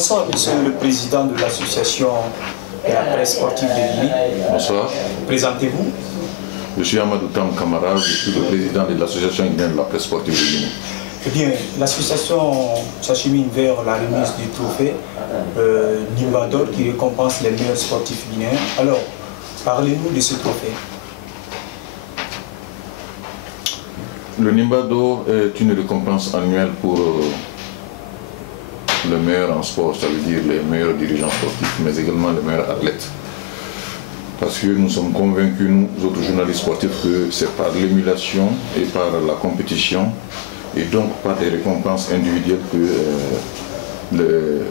Bonsoir, monsieur le président de l'association de la presse sportive de Guinée. Bonsoir. Présentez-vous. Je suis Amadou Tam Kamara, je suis le président de l'association guinéenne de la presse sportive de Guinée. Eh bien, l'association s'achemine vers la remise du trophée Nimba d'or qui récompense les meilleurs sportifs guinéens. Alors, parlez-nous de ce trophée. Le Nimba d'or est une récompense annuelle pour le meilleur en sport, ça veut dire les meilleurs dirigeants sportifs, mais également les meilleurs athlètes. Parce que nous sommes convaincus, nous autres journalistes sportifs, que c'est par l'émulation et par la compétition, et donc par des récompenses individuelles que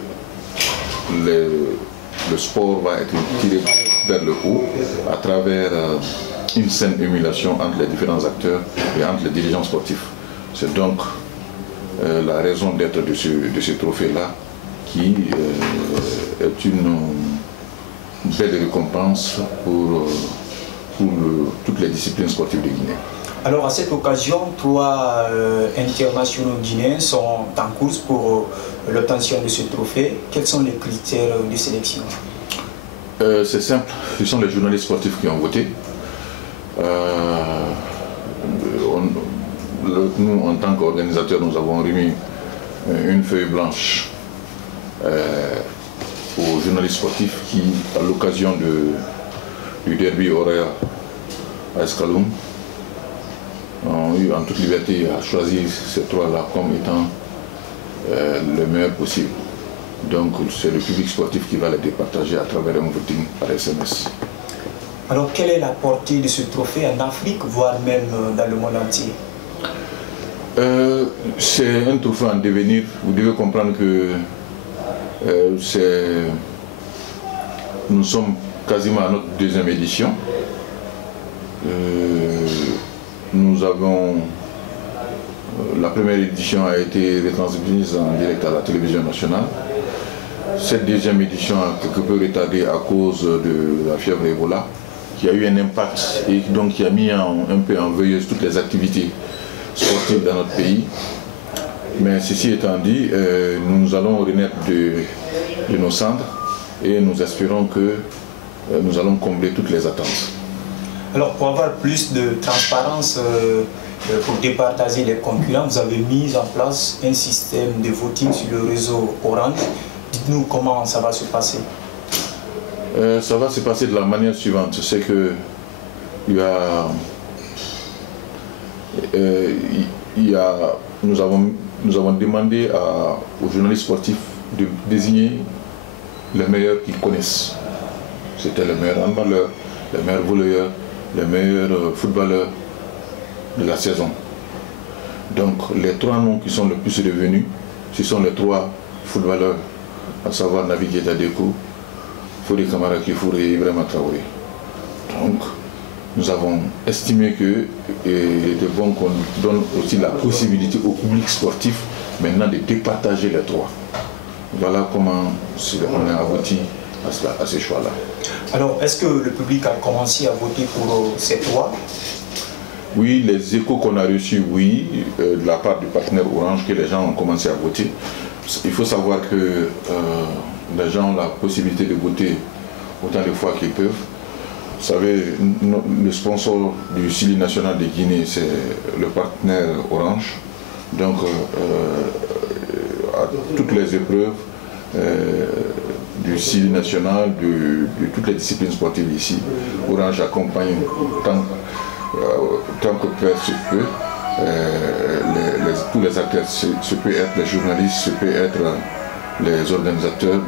le sport va être tiré vers le haut à travers une saine émulation entre les différents acteurs et entre les dirigeants sportifs. C'est donc la raison d'être de ce trophée-là qui est une belle récompense pour toutes les disciplines sportives de Guinée. Alors à cette occasion, 3 internationaux guinéens sont en course pour l'obtention de ce trophée. Quels sont les critères de sélection? C'est simple, ce sont les journalistes sportifs qui ont voté. Nous, en tant qu'organisateurs, nous avons remis une feuille blanche aux journalistes sportifs qui, à l'occasion du derby horaire à Escaloum, ont eu en toute liberté à choisir ces 3-là comme étant le meilleur possible. Donc c'est le public sportif qui va les départager à travers un voting par SMS. Alors quelle est la portée de ce trophée en Afrique, voire même dans le monde entier? C'est un trophée en devenir. Vous devez comprendre que nous sommes quasiment à notre 2e édition. Nous avons la première édition a été retransmise en direct à la télévision nationale. Cette 2e édition a quelque peu retardé à cause de la fièvre Ebola, qui a eu un impact et donc qui a mis un peu en veilleuse toutes les activités sportives dans notre pays. Mais ceci étant dit, nous allons renaître de nos cendres et nous espérons que nous allons combler toutes les attentes. Alors pour avoir plus de transparence, pour départager les concurrents, vous avez mis en place un système de voting sur le réseau Orange. Dites-nous comment ça va se passer. Ça va se passer de la manière suivante, c'est que nous avons demandé aux journalistes sportifs de désigner les meilleurs qu'ils connaissent. C'était les meilleurs handballeurs, les meilleurs volleyeurs, les meilleurs footballeurs de la saison. Donc les 3 noms qui sont le plus revenus, ce sont les 3 footballeurs, à savoir Naby Keita Deco, Fodé Camara Kifour et Ibrahima Traoré. Donc nous avons estimé qu'il était bon qu'on donne aussi la possibilité au public sportif maintenant de départager les 3. Voilà comment on a abouti à ces choix-là. Alors, est-ce que le public a commencé à voter pour ces 3? Oui, les échos qu'on a reçus, oui, de la part du partenaire Orange, que les gens ont commencé à voter. Il faut savoir que les gens ont la possibilité de voter autant de fois qu'ils peuvent. Vous savez, le sponsor du CILI national de Guinée, c'est le partenaire Orange. Donc, à toutes les épreuves du CILI national, de toutes les disciplines sportives ici, Orange accompagne tant que peut se peut. Tous les acteurs, ce peut être les journalistes, ce peut être les organisateurs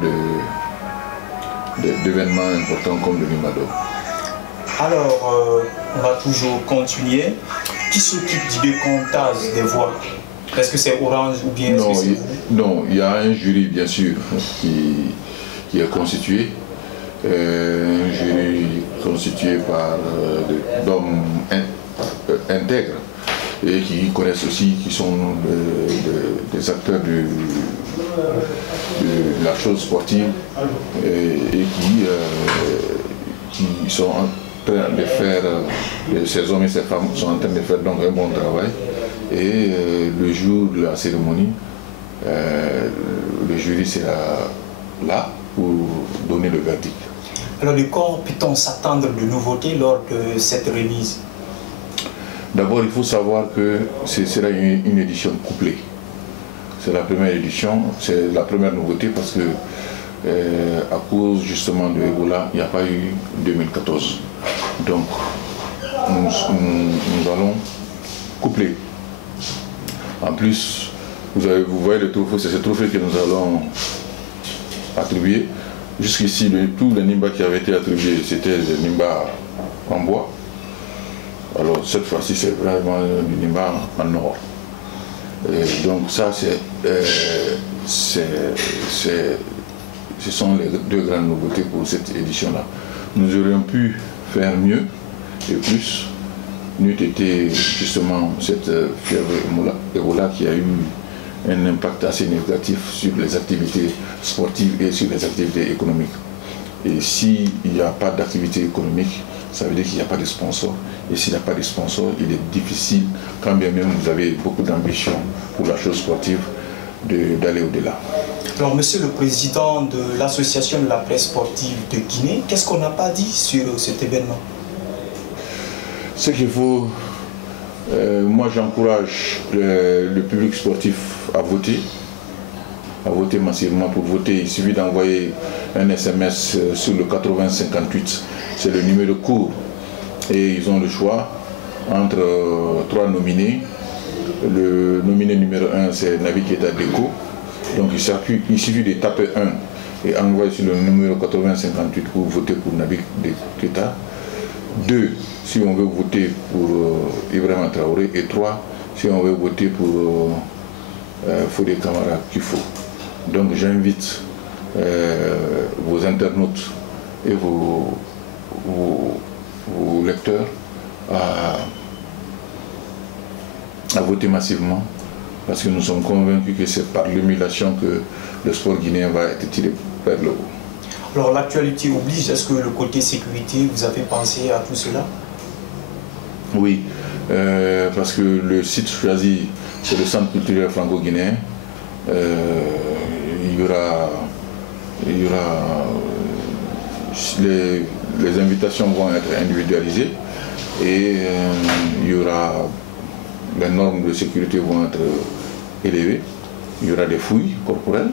d'événements importants comme le Nimba d'or. Alors, on va toujours continuer. Qui s'occupe du décomptage des voix? Est-ce que c'est Orange ou bien est-ce que c'est vous? Non, il y a un jury bien sûr qui est constitué. Un jury constitué par d'hommes intègres et qui connaissent aussi, qui sont des acteurs de la chose sportive et qui sont en train de faire, ces hommes et ces femmes sont en train de faire donc un bon travail. Et le jour de la cérémonie, le jury sera là pour donner le verdict. Alors de quoi peut-on s'attendre de nouveautés lors de cette remise? D'abord, il faut savoir que ce sera une édition couplée. C'est la première édition, c'est la première nouveauté parce que à cause justement de Ebola, il n'y a pas eu 2014. Donc, nous allons coupler. En plus, vous voyez le trophée, c'est ce trophée que nous allons attribuer. Jusqu'ici, tous les Nimba qui avaient été attribués, c'était des Nimba en bois. Alors cette fois-ci, c'est vraiment du Nimba en or. Et donc ça, ce sont les deux grandes nouveautés pour cette édition-là. Nous aurions pu faire mieux et plus, n'eût été justement cette fièvre Ebola qui a eu un impact assez négatif sur les activités sportives et sur les activités économiques. Et s'il n'y a pas d'activité économique, ça veut dire qu'il n'y a pas de sponsor. Et s'il n'y a pas de sponsor, il est difficile, quand bien même vous avez beaucoup d'ambition pour la chose sportive, d'aller au-delà. Alors, Monsieur le Président de l'Association de la presse sportive de Guinée, qu'est-ce qu'on n'a pas dit sur cet événement? Ce qu'il faut, moi j'encourage le public sportif à voter massivement. Pour voter, il suffit d'envoyer un SMS sur le 8058, c'est le numéro court. Et ils ont le choix entre trois nominés. Le nominé numéro 1, c'est Nabi Keita Deko. Donc il suffit de taper 1 et envoyer sur le numéro 8058 pour voter pour Nabi Keita. 2, si on veut voter pour Ibrahima Traoré. Et 3, si on veut voter pour Fodé Kamara Kifo. Donc j'invite vos internautes et vos lecteurs à voter massivement, parce que nous sommes convaincus que c'est par l'émulation que le sport guinéen va être tiré vers le haut. Alors l'actualité oblige, est-ce que le côté sécurité, vous avez pensé à tout cela? Oui, parce que le site choisi, c'est le centre culturel franco-guinéen. Il y aura les invitations vont être individualisées et il y aura les normes de sécurité vont être élevées. Il y aura des fouilles corporelles.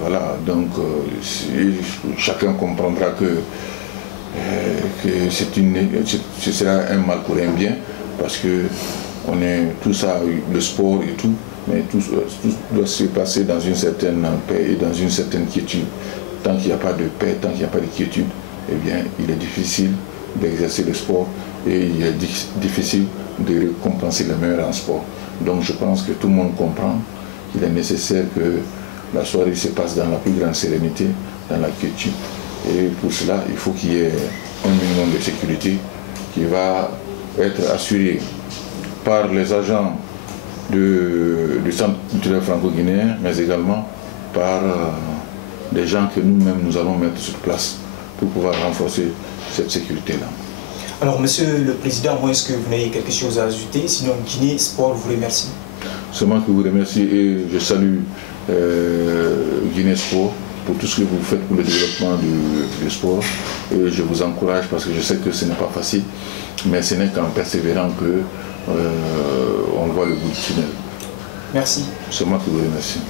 Voilà, donc chacun comprendra que ce sera un mal pour un bien, parce que on est tout ça, le sport et tout, mais tout doit se passer dans une certaine paix et dans une certaine quiétude. Tant qu'il n'y a pas de paix, tant qu'il n'y a pas de quiétude, eh bien, il est difficile d'exercer le sport et il est difficile de récompenser le meilleur en sport. Donc je pense que tout le monde comprend qu'il est nécessaire que la soirée se passe dans la plus grande sérénité, dans la quiétude. Et pour cela, il faut qu'il y ait un minimum de sécurité qui va être assuré par les agents du centre culturel franco-guinéen, mais également par des gens que nous-mêmes nous allons mettre sur place pour pouvoir renforcer cette sécurité-là. Alors, Monsieur le Président, moi, est-ce que vous n'avez quelque chose à ajouter? Sinon, Guinée Sport vous remercie. C'est moi qui vous remercie et je salue Guinée Sport pour tout ce que vous faites pour le développement du sport. Et je vous encourage parce que je sais que ce n'est pas facile, mais ce n'est qu'en persévérant que on voit le bout du tunnel. Merci. C'est moi qui vous remercie.